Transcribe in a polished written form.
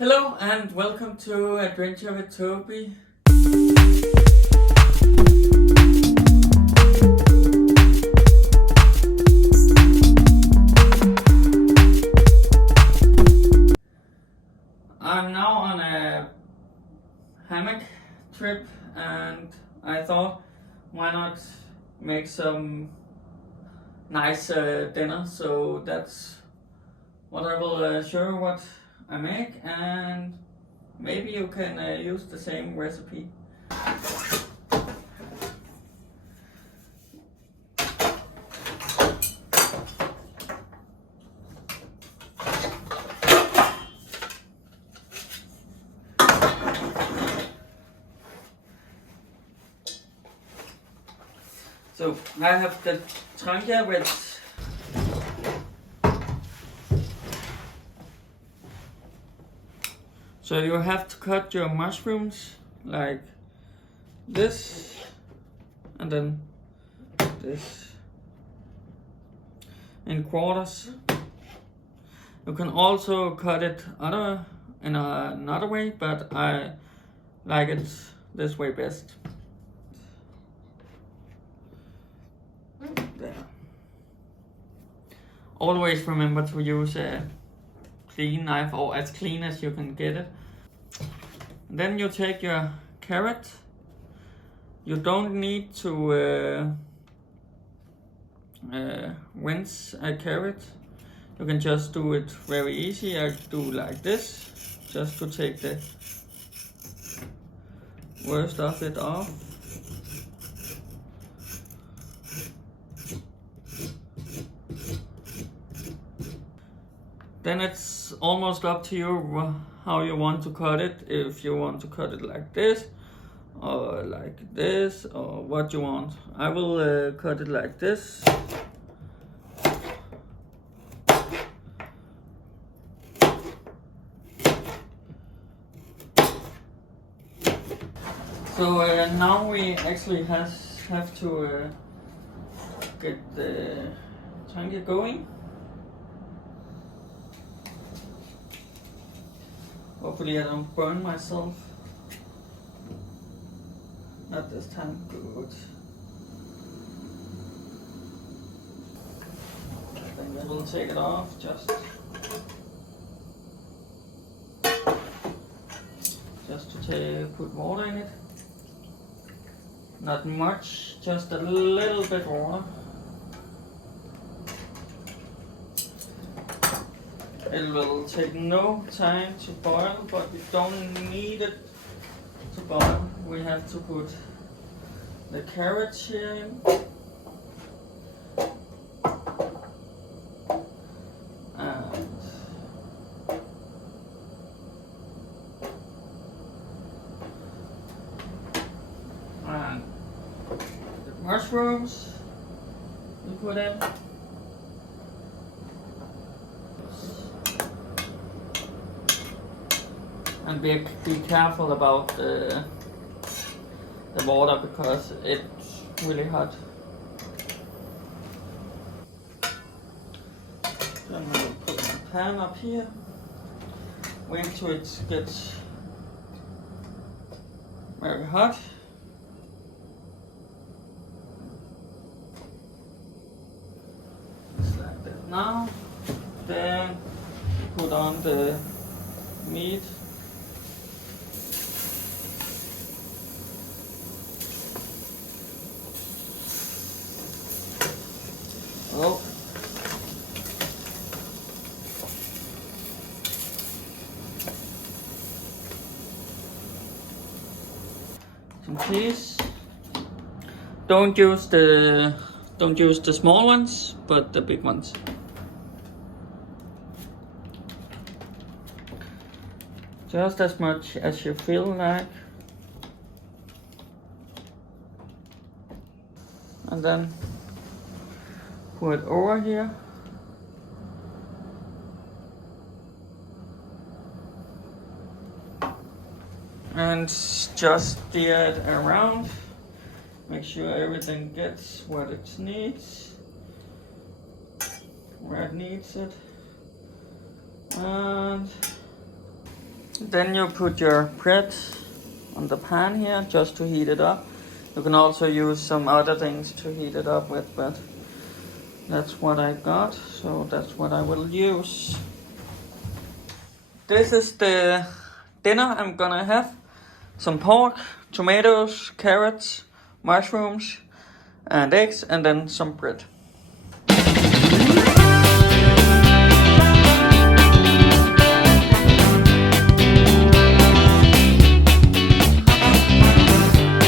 Hello and welcome to Adventure with Toby. I'm now on a hammock trip and I thought why not make some nice dinner, so that's what I will show you what I make, and maybe you can use the same recipe. So I have the trunk here with so you have to cut your mushrooms like this and then this in quarters. You can also cut it in another way, but I like it this way best. There. Always remember to use a clean knife, or as clean as you can get it. Then you take your carrot. You don't need to rinse a carrot. You can just do it very easy. I do like this, just to take the worst of it off. Then it's almost up to you how you want to cut it. If you want to cut it like this, or like this, or what you want. I will cut it like this. So now we actually have to get the tank going. Hopefully I don't burn myself. Not this time, good. I think I will take it off just to put water in it. Not much, just a little bit water. It will take no time to boil, but we don't need it to boil. We have to put the carrots here in. And the mushrooms we put in. And be careful about the water because it's really hot. Then we'll put the pan up here. Wait till it gets very hot. Just like that now. Then put on the meat. Oh. Some cheese. Don't use the small ones, but the big ones. Just as much as you feel like. And then put it over here. And just stir it around. Make sure everything gets what it needs, where it needs it. And Then you put your bread on the pan here just to heat it up. You can also use some other things to heat it up with, but that's what I got, so that's what I will use. This is the dinner I'm gonna have. Some pork, tomatoes, carrots, mushrooms, and eggs, and then some bread.